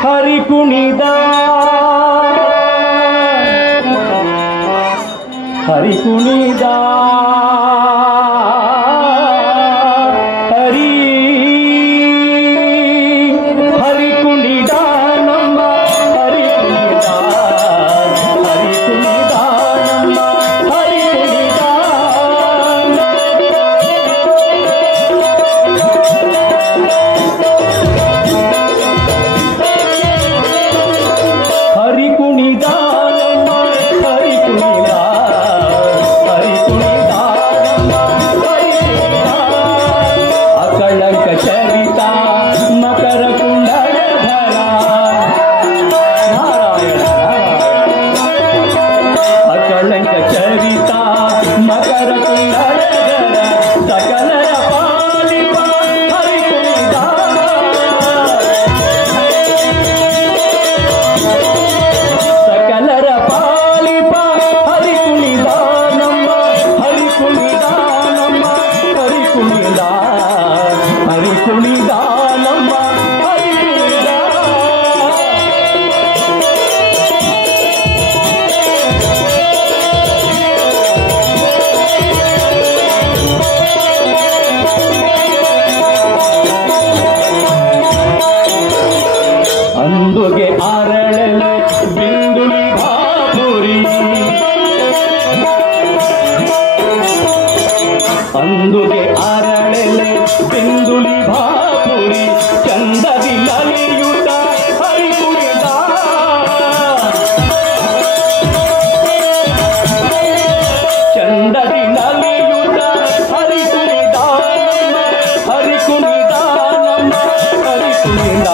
ಹರಿ ಕುಣಿದ ಹರಿ ಕುಣಿದ ಹರಿ ಹರಿ ಕುಣಿದ ನಮ್ಮ ಹರಿ ಕುಣಿದ ಹರಿ ಕುಣಿದ ನಮ್ಮ ಹರಿ ಕುಣಿದ ಹರಿ ಕುಣಿದ ನಮ್ಮ ಹರಿ ಕುಣಿದ ಹರಿ ಕುಣಿದ ನಮ್ಮ ಹರಿ ಕುಣಿದ ಅಕಳಂಕ ಚರಿತ ಮಕರ ಕುಂಡಲಧರ ನಾರಾಯಣ ಅಕಳಂಕ ಚರಿತ ಮಕರ ಕುಂಡಲಧರ ಸಕಲರ ಪಾಲಿಪ ಹರಿ ಕುಣಿದ ಸಕಲರ ಪಾಲಿಪ ಹರಿ ಕುಣಿದ ನಮ್ಮ ಹರಿ ಕುಣಿದ ನಮ್ಮ ಹರಿ ಕುಣಿದ ಹರಿ ಕುಣಿದ ನಮ್ಮ ಹರಿ ಕುಣಿದ ಅಂದುಗೆ ಅರಳಲೆ ಬಿಂದುಳಿ ಭಾಪುರಿ ಅಂದುಗೆ ಅರಳಲೆ ಬಿಂದುಳಿ ಭಾಪುರಿ ಚಂದದಿ ನಲಿಯುತ ಹರಿ ಕುಣಿದ ಚಂದದಿ ನಲಿಯುತ ಹರಿ ಕುಣಿದ ಹರಿ ಕುಣಿದ ನಮ್ಮ ಹರಿ ಕುಣಿದ